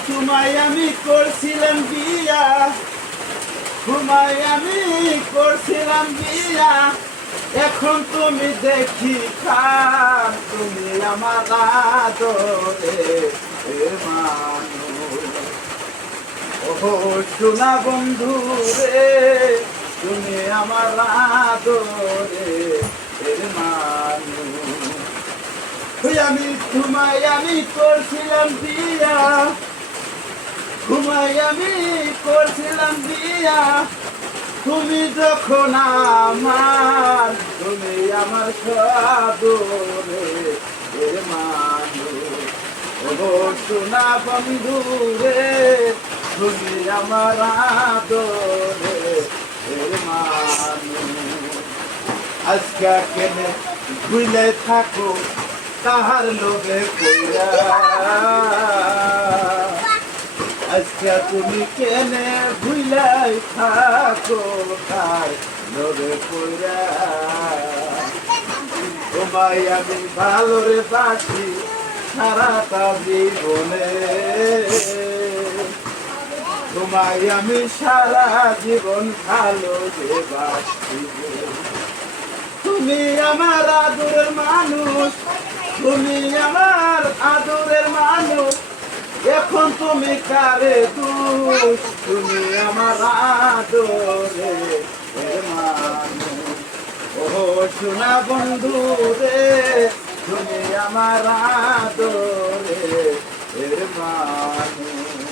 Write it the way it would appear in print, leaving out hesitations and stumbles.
তোমায় আমি করছিলাম বিয়া, তোমায় আমি করছিলাম বিয়া, এখন তুমি দেখি খান, তুমি আমার আদরের মানুষ। ওহো সোনা বন্ধু রে, তুমি আমার আদরের মানুষ। আমি তোমায় আমি করছিলাম বিয়া, তোমায় আমি করছিলাম বিয়া, তুমি যখন আমার, তুমি আমার সাদরের মানুষ। ও সোনা বন্ধু রে, তুমি আমার আদরের মানুষ। আজকে কেনে ভুলে থাকো তাহার লোভে কইরা, আজকে তুমি কেনে ভুলাই থাকো তার লোভে কইরা। তোমায় আমি ভালোরে বাসি সারাটা জীবনে, তোমায় আমি সারা জীবন ভালো যে বাসি। তুমি আমার আদরের মানুষ, তুমি আমার আদরের মানুষ, এখন তুমি কারে দোষ, তুমি আমার আদরের মানুষ। ও সোনা বন্ধু রে, তুমি আমার আদরের মানুষ।